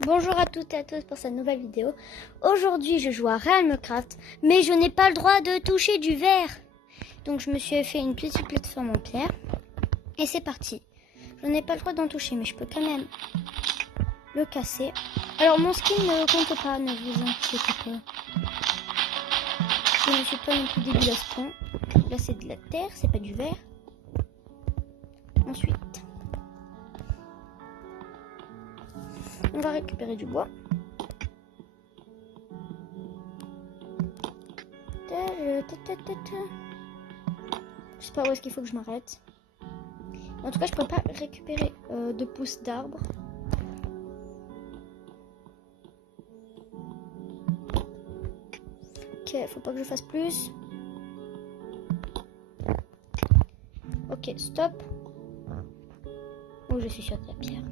Bonjour à toutes et à tous pour cette nouvelle vidéo. Aujourd'hui je joue à Realmcraft, mais je n'ai pas le droit de toucher du verre. Donc je me suis fait une petite plateforme en pierre. Et c'est parti. Je n'ai pas le droit d'en toucher, mais je peux quand même le casser. Alors mon skin ne compte pas, ne vous inquiétez pas. Je ne suis pas non plus débile à ce point. Là c'est de la terre, c'est pas du verre. Ensuite, on va récupérer du bois. Je sais pas où est-ce qu'il faut que je m'arrête. En tout cas, je peux pas récupérer de pousses d'arbres. Ok, faut pas que je fasse plus. Ok, stop. Oh, je suis sur de la pierre.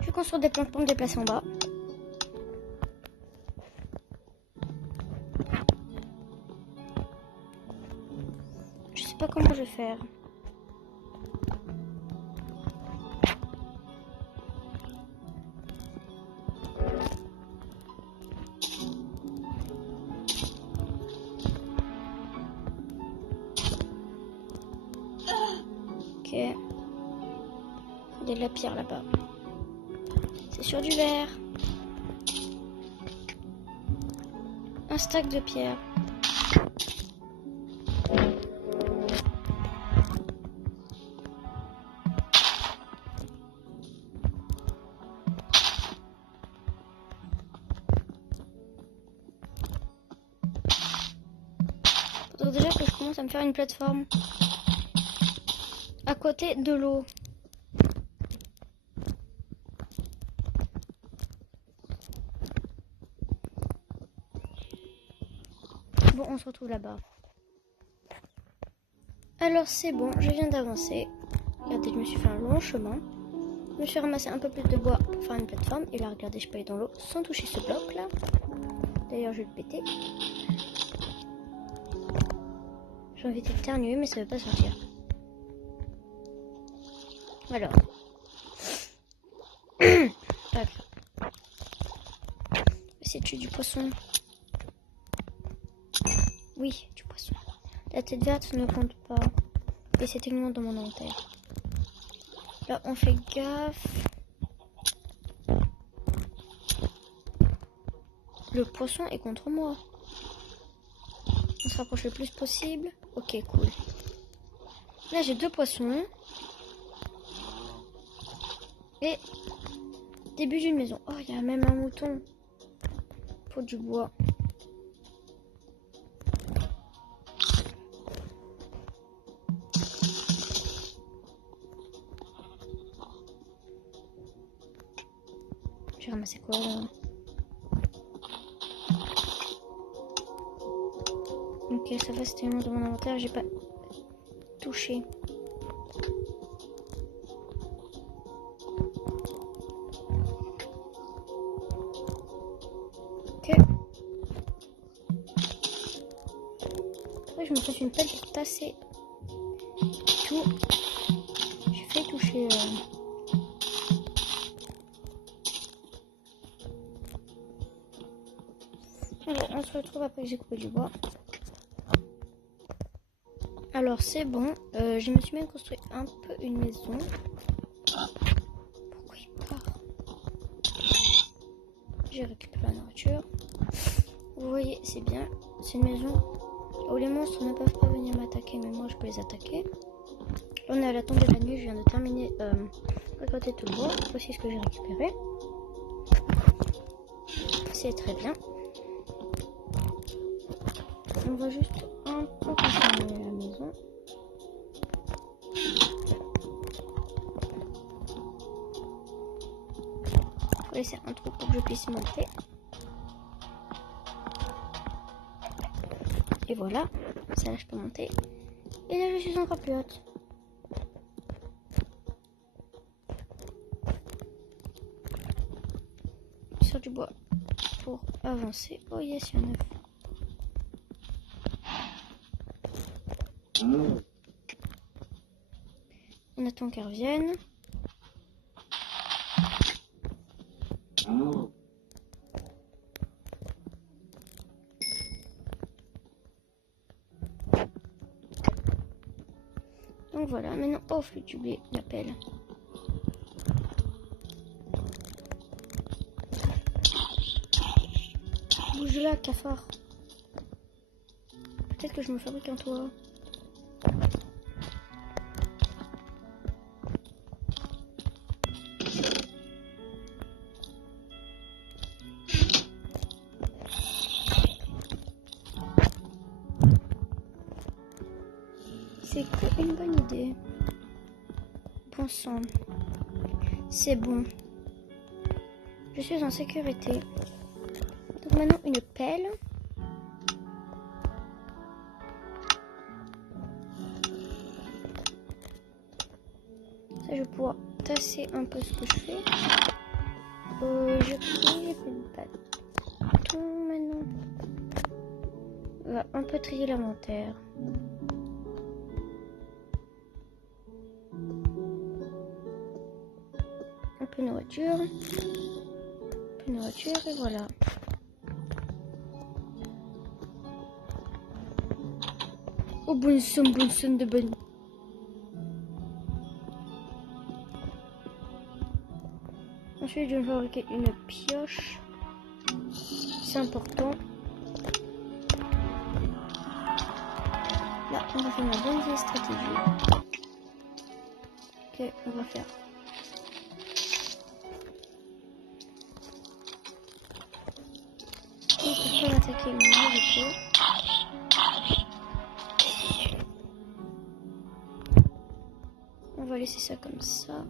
Je vais construire des plantes pour me déplacer en bas. Je sais pas comment je vais faire. Ok. Il y a de la pierre là-bas. C'est sur du verre. Un stack de pierre. Faudrait déjà que je commence à me faire une plateforme à côté de l'eau. Bon, on se retrouve là-bas. Alors c'est bon, je viens d'avancer. Regardez, je me suis fait un long chemin. Je me suis ramassé un peu plus de bois pour faire une plateforme. Et là, regardez, je peux aller dans l'eau sans toucher ce bloc là. D'ailleurs, je vais le péter. J'ai envie d'éternuer, mais ça ne veut pas sortir. Alors. Pas grave. Essayer de tuer du poisson. Oui, du poisson. La tête verte ne compte pas. Et c'est tellement dans mon inventaire. Là, on fait gaffe. Le poisson est contre moi. On se rapproche le plus possible. Ok, cool. Là, j'ai 2 poissons. Et début d'une maison. Oh, il y a même un mouton. Faut du bois. J'ai ramassé quoi là? Ok, ça va, c'était dans mon inventaire, j'ai pas touché. Ok. Après, je me fasse une pelle pour tasser tout. J'ai fait toucher. Allez, on se retrouve après que j'ai coupé du bois. Alors c'est bon, je me suis même construit un peu une maison. Pourquoi il part? J'ai récupéré la nourriture. Vous voyez, c'est bien. C'est une maison où les monstres ne peuvent pas venir m'attaquer, mais moi je peux les attaquer. On est à la tombée de la nuit, je viens de terminer récolter tout le bois. Voici ce que j'ai récupéré. C'est très bien. On va juste un peu continuer la maison. Il faut laisser un trou pour que je puisse monter. Et voilà, ça là je peux monter. Et là je suis encore plus haute. Sur du bois pour avancer. Oh yes, il y en a. On attend qu'elle revienne. Donc voilà, maintenant, oh, flûte, j'ai oublié l'appel. Bouge là, cafard. Peut-être que je me fabrique un toit. C'est une bonne idée. Bon sang. C'est bon. Je suis en sécurité. Donc maintenant une pelle. Ça, je vais pouvoir tasser un peu ce que je fais. J'ai plus de bâton maintenant. On va un peu trier l'inventaire. Un peu de nourriture. Un peu de nourriture et voilà. Oh, bonne somme de bonne. Ensuite, je vais fabriquer une pioche. C'est important. Là, on va faire une bonne vieille stratégie. Ok, on va faire. Et pour pas attaquer mon nourriture. On va laisser ça comme ça.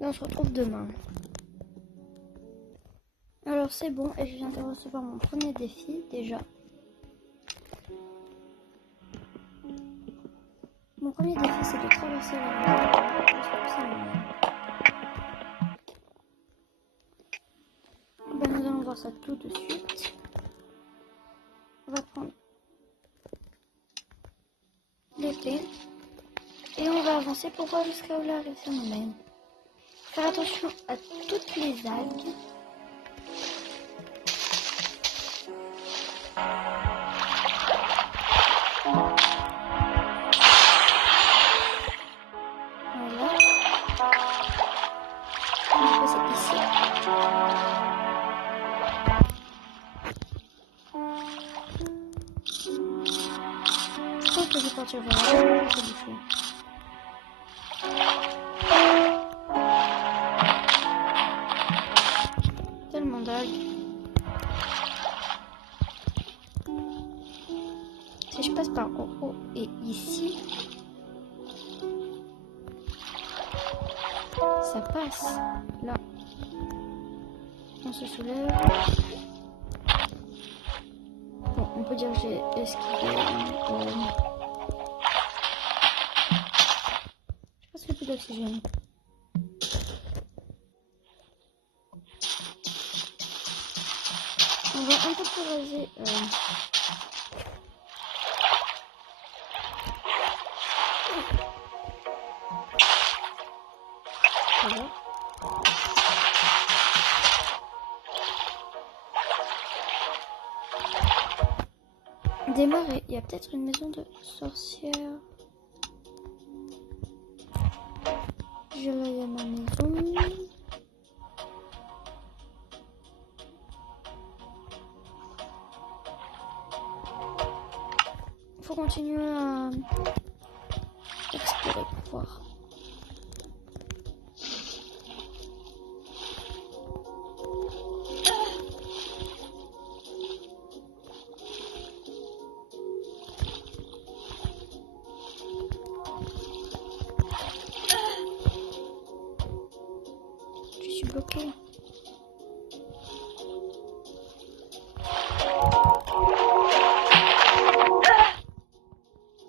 Et on se retrouve demain. Alors c'est bon et je viens de recevoir mon premier défi déjà. Mon premier défi c'est de traverser la rivière. Ben, nous allons voir ça tout de suite. On va prendre l'épée et on va avancer pour voir jusqu'à où la rivière nous mène. Faire attention à toutes les algues. Voilà. On va passer ici. Je pense que je vais partir vers là. Je vais bouffer. Tellement d'algues. Si je passe par en haut et ici, ça passe. Là, on se soulève. Bon, on peut dire que j'ai esquivé. Je pense qu'il n'y a plus d'oxygène. On va un peu plus raser. Voilà. Démarrer. Il y a peut-être une maison de sorcière. Je vais à ma maison. Faut continuer à explorer pour voir. Je suis bloquée.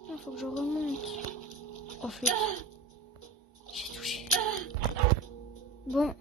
Il faut que je remonte. Oh flûte. J'ai touché. Bon.